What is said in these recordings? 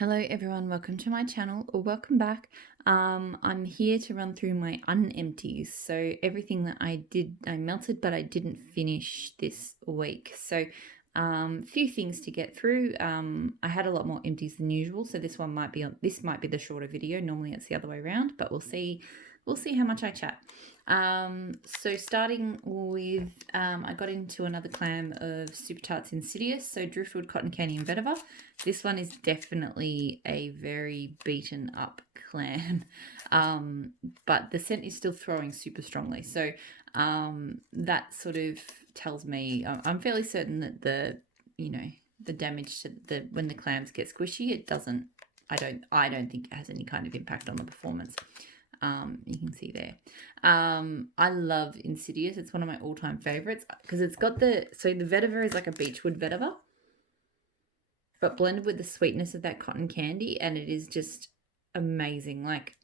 Hello everyone, welcome to my channel or welcome back. I'm here to run through my unempties. So everything that I melted but I didn't finish this week. So few things to get through. I had a lot more empties than usual, so this might be the shorter video. Normally it's the other way around, but we'll see how much I chat. So starting with, I got into another clam of Super Tarts Insidious, so Driftwood, Cotton Candy and Vetiver. This one is definitely a very beaten up clam, but the scent is still throwing super strongly. So that sort of tells me, I'm fairly certain that the damage to when the clams get squishy, it doesn't, I don't think it has any kind of impact on the performance. You can see there. I love Insidious. It's one of my all-time favorites because it's got the vetiver is like a beechwood vetiver, but blended with the sweetness of that cotton candy, and it is just amazing. Like,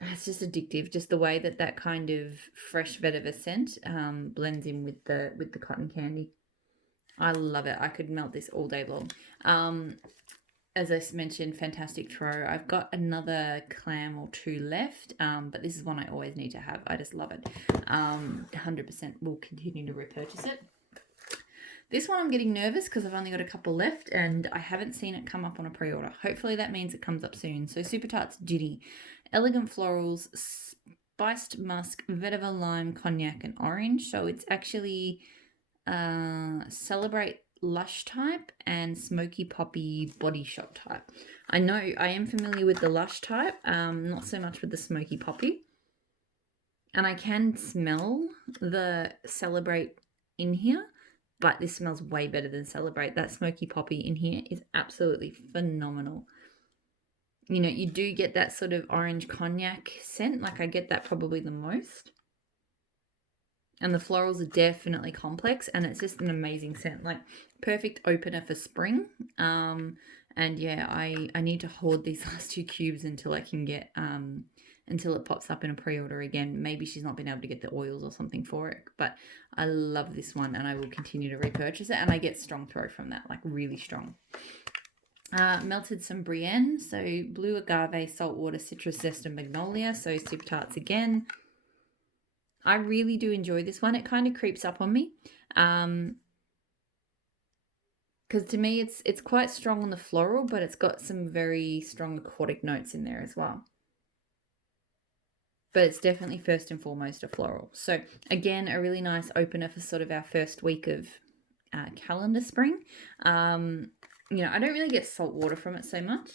it's just addictive. Just the way that kind of fresh vetiver scent blends in with the cotton candy. I love it. I could melt this all day long. As I mentioned, fantastic throw. I've got another clam or two left, but this is one I always need to have. I just love it. 100% will continue to repurchase it. This one I'm getting nervous because I've only got a couple left and I haven't seen it come up on a pre-order. Hopefully that means it comes up soon. So Super Tarts Ginny, Elegant Florals, Spiced Musk, Vetiver Lime, Cognac and Orange. So it's actually Celebrate Lush type and Smoky Poppy Body Shop type. I know I am familiar with the Lush type, not so much with the Smoky Poppy. And I can smell the Celebrate in here, but this smells way better than Celebrate. That Smoky Poppy in here is absolutely phenomenal. You know, you do get that sort of orange cognac scent. Like, I get that probably the most. And the florals are definitely complex, and it's just an amazing scent. Like, perfect opener for spring. And yeah, I need to hoard these last two cubes until I can get until it pops up in a pre-order again. Maybe she's not been able to get the oils or something for it, but I love this one and I will continue to repurchase it, and I get strong throw from that, like really strong. Melted some Brienne, so blue agave, saltwater, citrus zest and magnolia, so Super Tarts again. I really do enjoy this one. It kind of creeps up on me. Because to me it's quite strong on the floral, but it's got some very strong aquatic notes in there as well. But it's definitely first and foremost a floral. So again, a really nice opener for sort of our first week of calendar spring. You know, I don't really get salt water from it so much,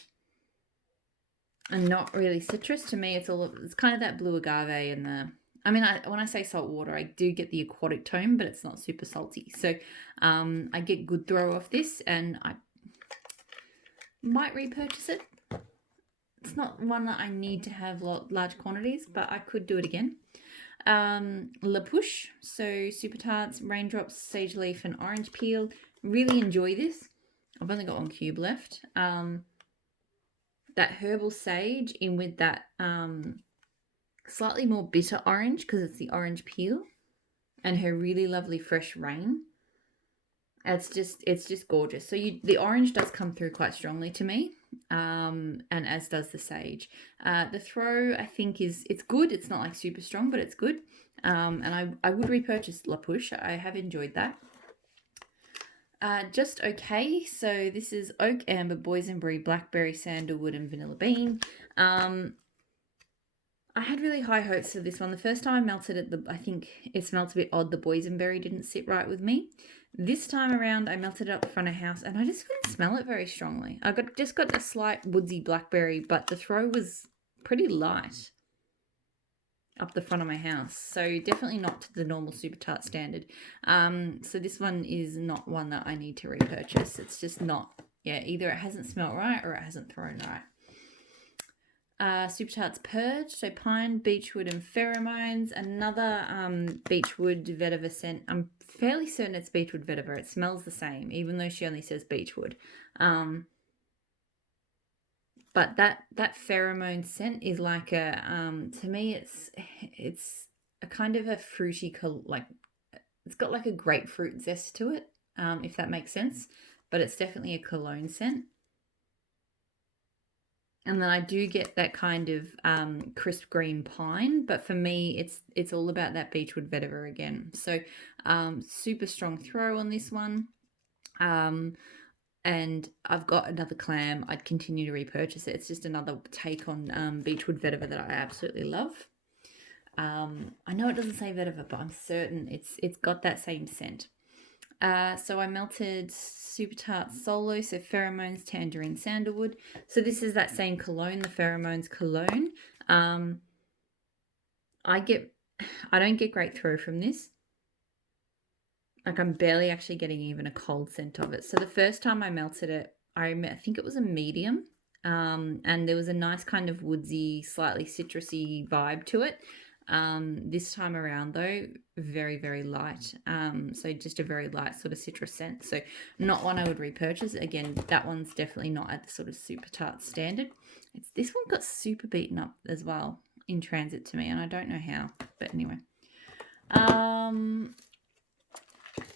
and not really citrus. To me, it's kind of that blue agave and the. I mean, when I say salt water, I do get the aquatic tone, but it's not super salty. So I get good throw off this, and I might repurchase it. It's not one that I need to have large quantities, but I could do it again. La Push, so Super Tarts, Raindrops, Sage Leaf, and Orange Peel. Really enjoy this. I've only got one cube left. That herbal sage in with that slightly more bitter orange because it's the orange peel, and her really lovely fresh rain. It's just gorgeous. So the orange does come through quite strongly to me, and as does the sage. The throw, I think, it's good. It's not like super strong, but it's good. And I would repurchase La Push. I have enjoyed that. Just okay. So this is Oak, Amber, Boysenberry, Blackberry, Sandalwood, and Vanilla Bean. I had really high hopes for this one. The first time I melted it, I think it smelled a bit odd. The boysenberry didn't sit right with me. This time around, I melted it up the front of house, and I just couldn't smell it very strongly. I just got a slight woodsy blackberry, but the throw was pretty light up the front of my house. So definitely not to the normal Super Tart standard. So this one is not one that I need to repurchase. It's just not, yeah, either it hasn't smelled right or it hasn't thrown right. Super Tarts Purge, so pine, beechwood, and pheromones. Another beechwood vetiver scent. I'm fairly certain it's beechwood vetiver. It smells the same, even though she only says beechwood. But that pheromone scent is like a to me it's a kind of a fruity, like it's got like a grapefruit zest to it, if that makes sense. But it's definitely a cologne scent. And then I do get that kind of crisp green pine, but for me, it's all about that beechwood vetiver again. So super strong throw on this one. And I've got another clam. I'd continue to repurchase it. It's just another take on beechwood vetiver that I absolutely love. I know it doesn't say vetiver, but I'm certain it's got that same scent. So I melted Super Tart Solo, so pheromones, tangerine, sandalwood. So this is that same cologne, the pheromones cologne. I don't get great throw from this. Like I'm barely actually getting even a cold scent of it. So the first time I melted it, I think it was a medium. And there was a nice kind of woodsy, slightly citrusy vibe to it. This time around though, very, very light. So just a very light sort of citrus scent. So not one I would repurchase. Again, that one's definitely not at the sort of Super Tart standard. This one got super beaten up as well in transit to me, and I don't know how, but anyway.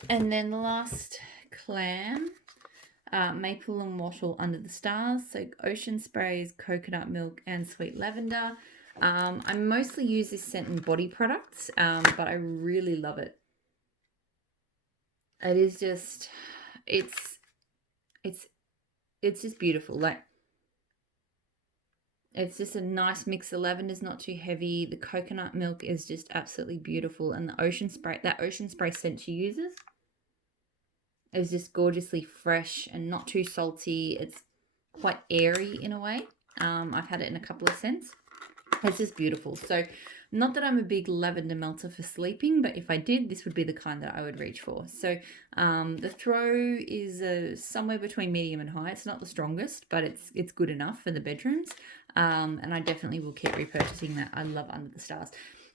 And then the last clam, maple and wattle under the stars. So ocean sprays, coconut milk, and sweet lavender. I mostly use this scent in body products, but I really love it. It is just, it's just beautiful. Like, it's just a nice mix. The lavender's not too heavy. The coconut milk is just absolutely beautiful, and the ocean spray, that ocean spray scent she uses, is just gorgeously fresh and not too salty. It's quite airy in a way. I've had it in a couple of scents. It's just beautiful. So not that I'm a big lavender melter for sleeping, but if I did, this would be the kind that I would reach for. So the throw is somewhere between medium and high. It's not the strongest, but it's good enough for the bedrooms. And I definitely will keep repurchasing that. I love Under the Stars.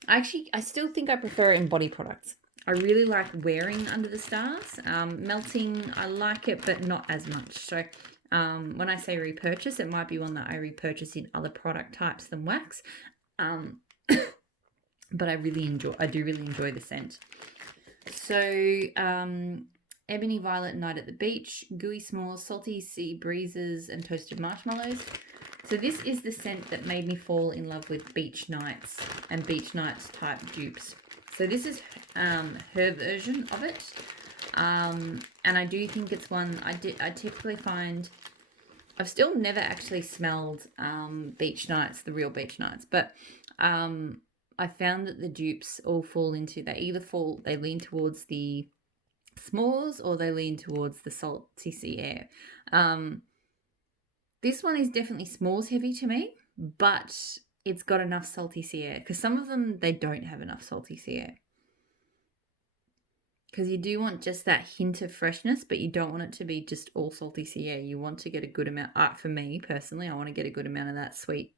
I still think I prefer it in body products. I really like wearing Under the Stars. Melting, I like it, but not as much. So when I say repurchase, it might be one that I repurchase in other product types than wax. But I do really enjoy the scent. So Ebony Violet Night at the Beach, Gooey S'mores, Salty Sea Breezes, and Toasted Marshmallows. So this is the scent that made me fall in love with beach nights and beach nights type dupes. So this is her version of it. And I do think it's one I typically find. I've still never actually smelled beach nights, the real beach nights, but I found that the dupes all fall into, they lean towards the s'mores or they lean towards the salty sea air. This one is definitely s'mores heavy to me, but it's got enough salty sea air, because some of them, they don't have enough salty sea air. Because you do want just that hint of freshness, but you don't want it to be just all salty sea air. You want to get a good amount. For me personally, I want to get a good amount of that sweet,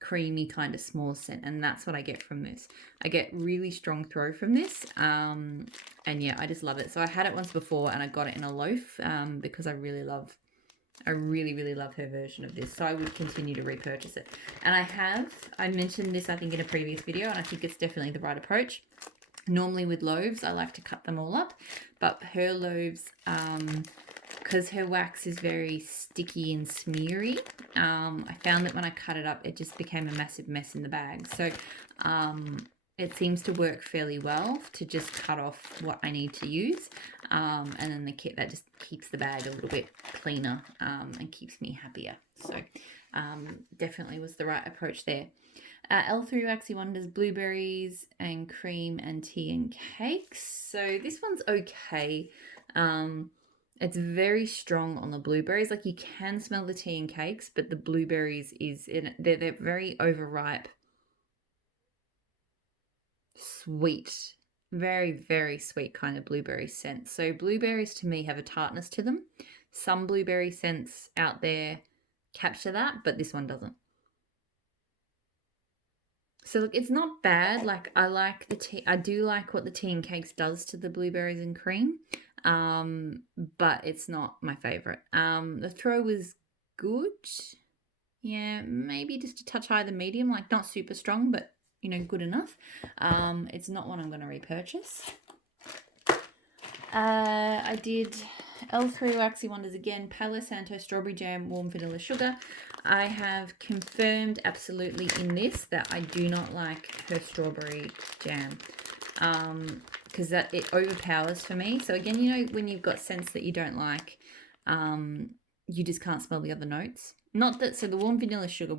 creamy kind of s'mores scent, and that's what I get from this. I get really strong throw from this, and yeah, I just love it. So I had it once before, and I got it in a loaf because I really love her version of this. So I would continue to repurchase it. And I mentioned this I think in a previous video, and I think it's definitely the right approach. Normally with loaves, I like to cut them all up, but her loaves, because her wax is very sticky and smeary, I found that when I cut it up, it just became a massive mess in the bag. So it seems to work fairly well to just cut off what I need to use, and then that just keeps the bag a little bit cleaner and keeps me happier. So definitely was the right approach there. L3 Waxy Wonders, blueberries and cream and tea and cakes. So this one's okay. It's very strong on the blueberries. Like, you can smell the tea and cakes, but the blueberries is in it. They're very overripe, sweet, very, very sweet kind of blueberry scent. So blueberries to me have a tartness to them. Some blueberry scents out there capture that, but this one doesn't. So look, it's not bad. Like, I like the tea. I do like what the tea and cakes does to the blueberries and cream, but it's not my favorite. The throw was good. Yeah, maybe just a touch higher than medium, like not super strong, but good enough. It's not one I'm going to repurchase. I did L3 Waxy Wonders again, Palo, Santo, strawberry jam, warm vanilla sugar. I have confirmed absolutely in this that I do not like her strawberry jam. Because that it overpowers for me. So again, you know, when you've got scents that you don't like, you just can't smell the other notes. Not that, so the warm vanilla sugar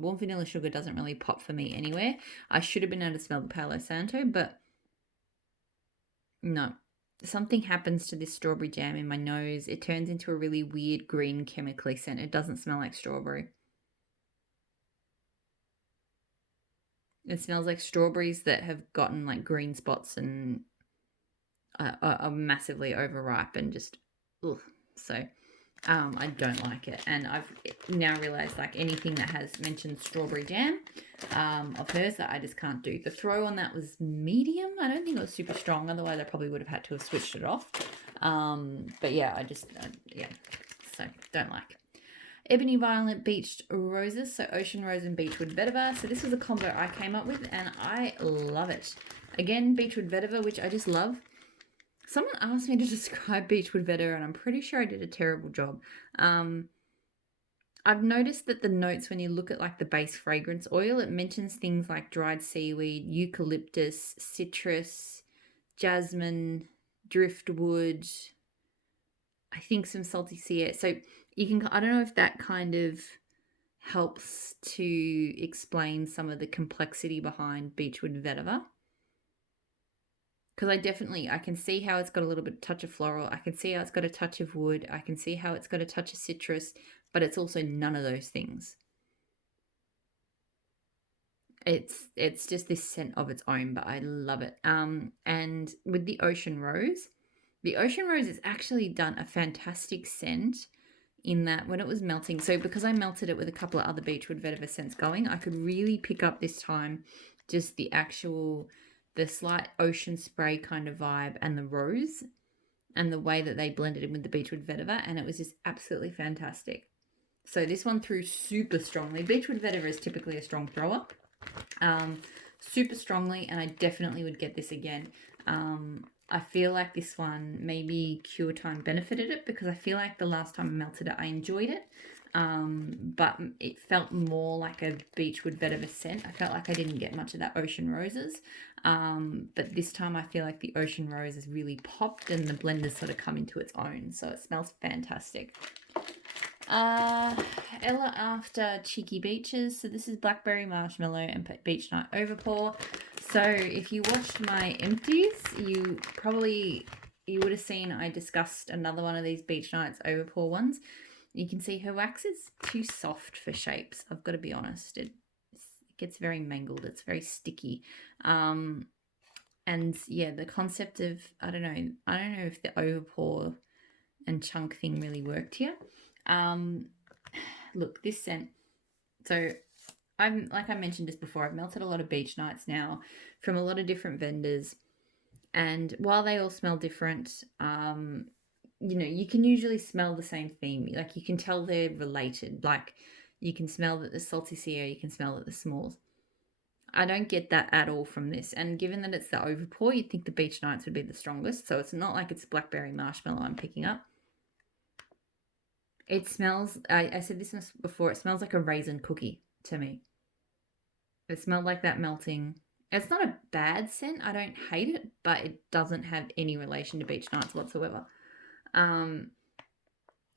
doesn't really pop for me anywhere. I should have been able to smell the Palo Santo, but no. Something happens to this strawberry jam in my nose. It turns into a really weird green chemically scent. It doesn't smell like strawberry. It smells like strawberries that have gotten like green spots and are massively overripe and just, ugh. So I don't like it. And I've now realized like anything that has mentioned strawberry jam of hers that I just can't do. The throw on that was medium. I don't think it was super strong. Otherwise I probably would have had to have switched it off. But yeah, yeah. So don't like. Ebony Violet Beached Roses, so Ocean Rose and Beechwood Vetiver. So this was a combo I came up with and I love it. Again, Beechwood Vetiver, which I just love. Someone asked me to describe Beechwood Vetiver and I'm pretty sure I did a terrible job. I've noticed that the notes, when you look at like the base fragrance oil, it mentions things like dried seaweed, eucalyptus, citrus, jasmine, driftwood, I think some salty sea air. So you can, I don't know if that kind of helps to explain some of the complexity behind Beechwood Vetiver. Because I can see how it's got a little bit touch of floral. I can see how it's got a touch of wood. I can see how it's got a touch of citrus, but it's also none of those things. It's just this scent of its own, but I love it. And with the Ocean Rose has actually done a fantastic scent in that when it was melting. So because I melted it with a couple of other Beechwood Vetiver scents going, I could really pick up this time just the slight ocean spray kind of vibe and the rose and the way that they blended in with the Beechwood Vetiver, and it was just absolutely fantastic. So this one threw super strongly. Beechwood Vetiver is typically a strong thrower. Super strongly, and I definitely would get this again. I feel like this one maybe Cure Time benefited it because I feel like the last time I melted it, I enjoyed it. But it felt more like a Beechwood Vetiver scent. I felt like I didn't get much of that Ocean Roses. But this time I feel like the Ocean Rose has really popped and the blend has sort of come into its own. So it smells fantastic. Ella After Cheeky Beaches. So this is Blackberry, Marshmallow, and Beach Night Overpour. So if you watched my empties, you would have seen I discussed another one of these Beach Nights Overpour ones. You can see her wax is too soft for shapes. I've got to be honest. It gets very mangled. It's very sticky. And yeah, the concept of, I don't know if the overpour and chunk thing really worked here. Look, this scent. So like I mentioned just before, I've melted a lot of Beach Nights now from a lot of different vendors. And while they all smell different, you know, you can usually smell the same theme. Like you can tell they're related. Like you can smell that the salty sea air, you can smell that the s'mores. I don't get that at all from this. And given that it's the overpour, you'd think the Beach Nights would be the strongest. So it's not like it's Blackberry Marshmallow I'm picking up. It smells, I said this before, it smells like a raisin cookie to me. It smelled like that melting. It's not a bad scent. I don't hate it, but it doesn't have any relation to Beach Nights whatsoever. So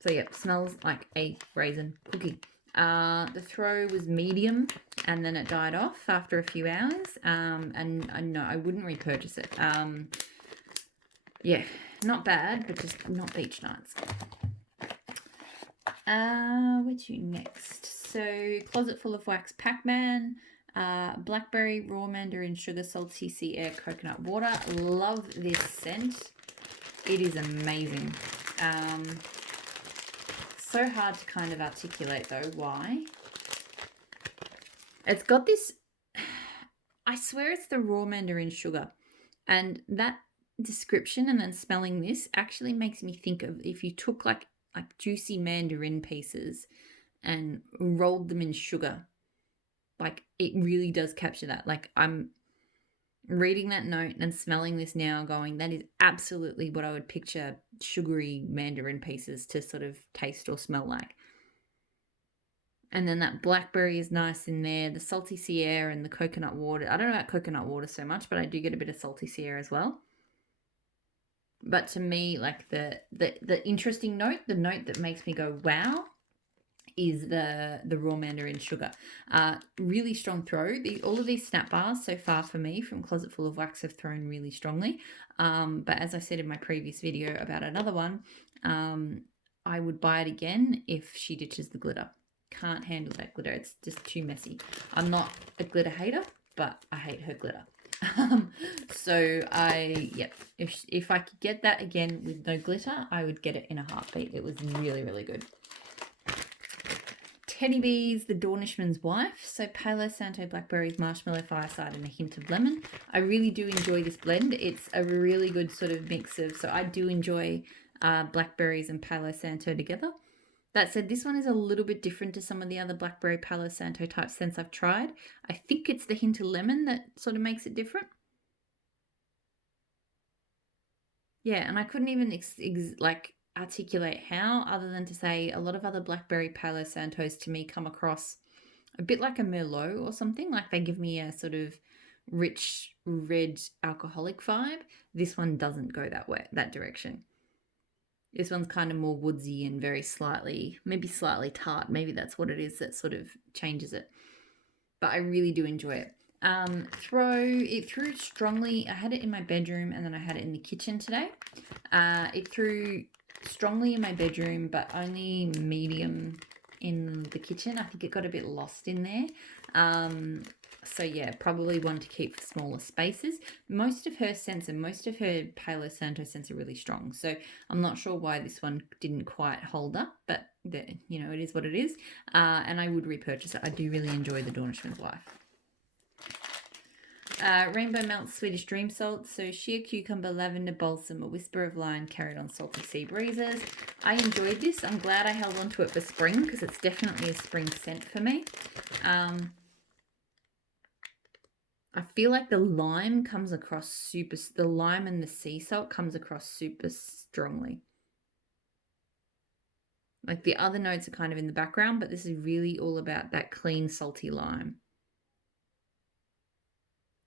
yeah, smells like a raisin cookie. The throw was medium and then it died off after a few hours. And no, I wouldn't repurchase it. Yeah, not bad, but just not Beach Nights. Where to next? So Closet Full of Wax Pac-Man, Blackberry, Raw Mandarin, Sugar, Salty Sea Air, Coconut Water. Love this scent. It is amazing. So hard to kind of articulate though why. It's got this, I swear it's the Raw Mandarin Sugar, and that description and then smelling this actually makes me think of if you took like juicy mandarin pieces and rolled them in sugar. Like it really does capture that. Like reading that note and smelling this now going, that is absolutely what I would picture sugary mandarin pieces to sort of taste or smell like. And then that blackberry is nice in there, the salty Sierra and the coconut water. I don't know about coconut water so much, but I do get a bit of salty Sierra as well. But to me, like the interesting note, the note that makes me go wow, is the raw mandarin sugar. Really strong throw. All of these snap bars so far for me from Closet Full of Wax have thrown really strongly. But as I said in my previous video about another one, I would buy it again if she ditches the glitter. Can't handle that glitter. It's just too messy. I'm not a glitter hater, but I hate her glitter. So if I could get that again with no glitter, I would get it in a heartbeat. It was really, really good. Teddy Bees, the Dornishman's Wife. So Palo, Santo, Blackberries, Marshmallow, Fireside, and a hint of lemon. I really do enjoy this blend. It's a really good sort of mix of, so I do enjoy Blackberries and Palo Santo together. That said, this one is a little bit different to some of the other Blackberry Palo Santo type scents I've tried. I think it's the hint of lemon that sort of makes it different. Yeah, and I couldn't even articulate how, other than to say a lot of other Blackberry Palo Santos to me come across a bit like a Merlot or something. Like they give me a sort of rich red alcoholic vibe. This one doesn't go that direction. This one's kind of more woodsy and very maybe slightly tart. Maybe that's what it is that sort of changes it. But I really do enjoy it. It threw strongly. I had it in my bedroom and then I had it in the kitchen today. It threw strongly in my bedroom, but only medium in the kitchen. I think it got a bit lost in there. So yeah, probably one to keep for smaller spaces. Most of her scents and most of her Palo Santo scents are really strong. So I'm not sure why this one didn't quite hold up, but it is what it is. And I would repurchase it. I do really enjoy the Dornishman's Wife. Rainbow Melt Swedish Dream Salt. So sheer cucumber, lavender, balsam, a whisper of lime carried on salty sea breezes. I enjoyed this. I'm glad I held on to it for spring because it's definitely a spring scent for me. I feel like the lime comes across the lime and the sea salt comes across super strongly. Like the other notes are kind of in the background, but this is really all about that clean, salty lime.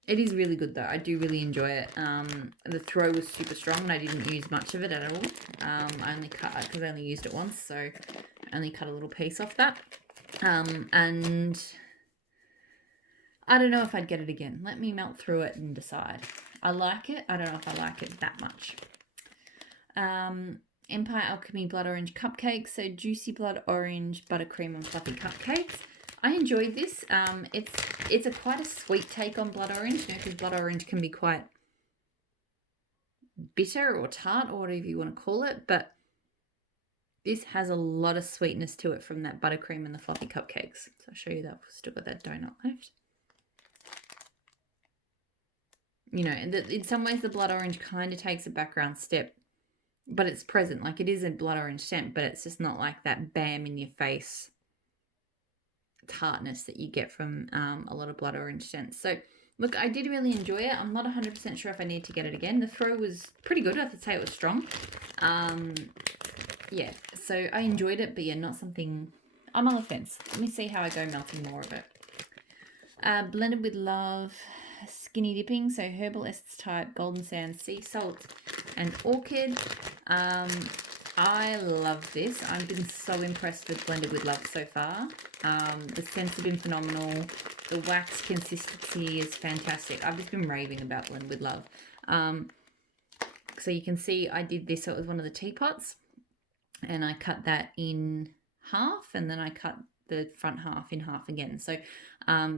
It is really good though. I do really enjoy it. The throw was super strong and I didn't use much of it at all. I only cut, because I only used it once, so I only cut a little piece off that. And I don't know if I'd get it again. Let me melt through it and decide. I like it. I don't know if I like it that much. Empire Alchemy Blood Orange Cupcakes. So juicy blood orange, buttercream and fluffy cupcakes. I enjoyed this. It's quite a sweet take on blood orange, because blood orange can be quite bitter or tart or whatever you want to call it, but this has a lot of sweetness to it from that buttercream and the fluffy cupcakes. So I'll show you that. We've still got that donut left. In some ways the blood orange kind of takes a background step, but it's present. Like it is a blood orange scent, but it's just not like that bam in your face tartness that you get from a lot of blood orange scents. So look, I did really enjoy it. I'm not 100% sure if I need to get it again. The throw was pretty good. I have to say it was strong. Yeah, so I enjoyed it, but yeah, not something. I'm on the fence. Let me see how I go melting more of it. Blended with Love, Skinny Dipping, so Herbal Essence Type, Golden Sand, Sea Salt, and Orchid. I love this. I've been so impressed with Blended with Love so far. The scents have been phenomenal. The wax consistency is fantastic. I've just been raving about Blended with Love. So you can see I did this. So it was one of the teapots, and I cut that in half, and then I cut the front half in half again. So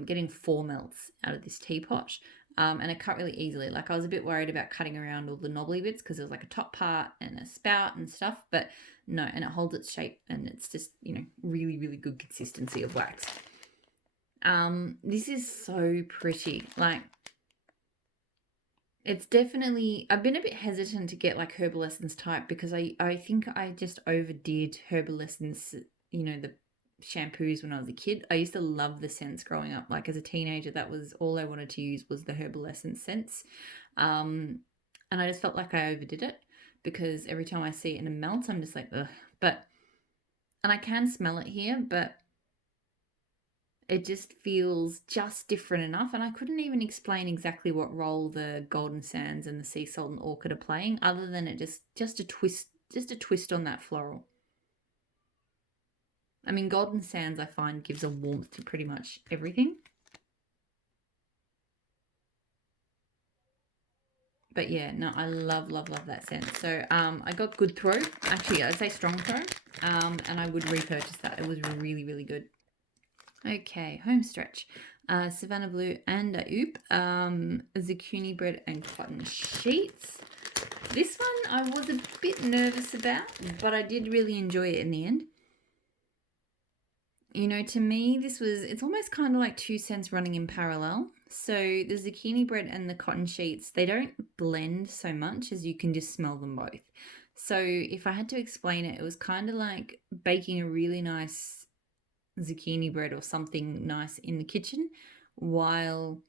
getting 4 melts out of this teapot. And it cut really easily. Like I was a bit worried about cutting around all the knobbly bits because there was like a top part and a spout and stuff, but no, and it holds its shape and it's just, really, really good consistency of wax. This is so pretty. Like it's definitely, I've been a bit hesitant to get like Herbal Essence Type because I think I just overdid Herbal Essence, the shampoos when I was a kid. I used to love the scents growing up. Like as a teenager, that was all I wanted to use was the herbal essence scents. And I just felt like I overdid it because every time I see it in a melt, I'm just like, ugh. And I can smell it here, but it just feels just different enough. And I couldn't even explain exactly what role the golden sands and the sea salt and orchid are playing, other than it just a twist on that floral. I mean, golden sands I find gives a warmth to pretty much everything. But yeah, no, I love that scent. So I got good throw. Actually, I'd say strong throw. And I would repurchase that. It was really, really good. Okay, home stretch. Savannah Blue and a Oop. Zucchini bread and cotton sheets. This one I was a bit nervous about, but I did really enjoy it in the end. You know, to me, it's almost kind of like 2 scents running in parallel. So the zucchini bread and the cotton sheets, they don't blend so much as you can just smell them both. So if I had to explain it, it was kind of like baking a really nice zucchini bread or something nice in the kitchen while,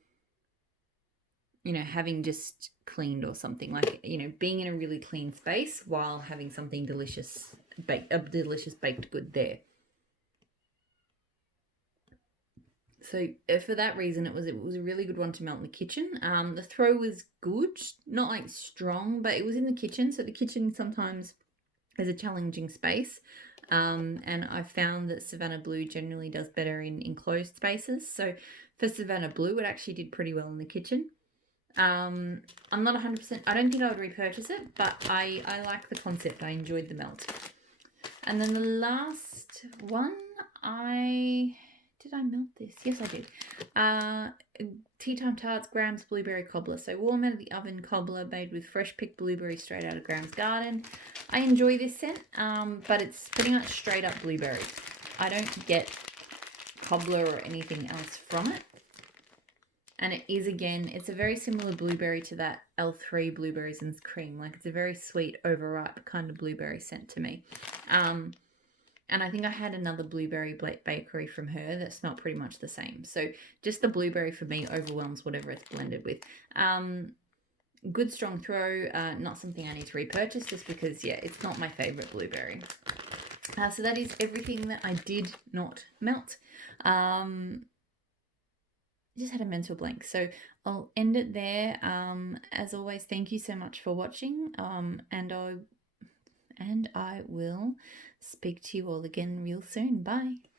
you know, having just cleaned or something, like, you know, being in a really clean space while having something delicious, a delicious baked good there. So for that reason, it was a really good one to melt in the kitchen. The throw was good, not like strong, but it was in the kitchen. So the kitchen sometimes is a challenging space. And I found that Savannah Blue generally does better in enclosed spaces. So for Savannah Blue, it actually did pretty well in the kitchen. I'm not 100%, I don't think I would repurchase it, but I like the concept. I enjoyed the melt. And then the last one, did I melt this? Yes, I did. Tea Time Tarts, Graham's Blueberry Cobbler. So warm out of the oven cobbler made with fresh picked blueberries straight out of Graham's garden. I enjoy this scent, but it's pretty much straight up blueberry. I don't get cobbler or anything else from it. And it is, again, it's a very similar blueberry to that L3 Blueberries and Cream. Like, it's a very sweet, overripe kind of blueberry scent to me. And I think I had another blueberry bakery from her that smelled pretty much the same. So just the blueberry for me overwhelms whatever it's blended with. Good strong throw, not something I need to repurchase just because, yeah, it's not my favorite blueberry. So that is everything that I did not melt. Just had a mental blank, so I'll end it there. As always, thank you so much for watching, and I will speak to you all again real soon. Bye.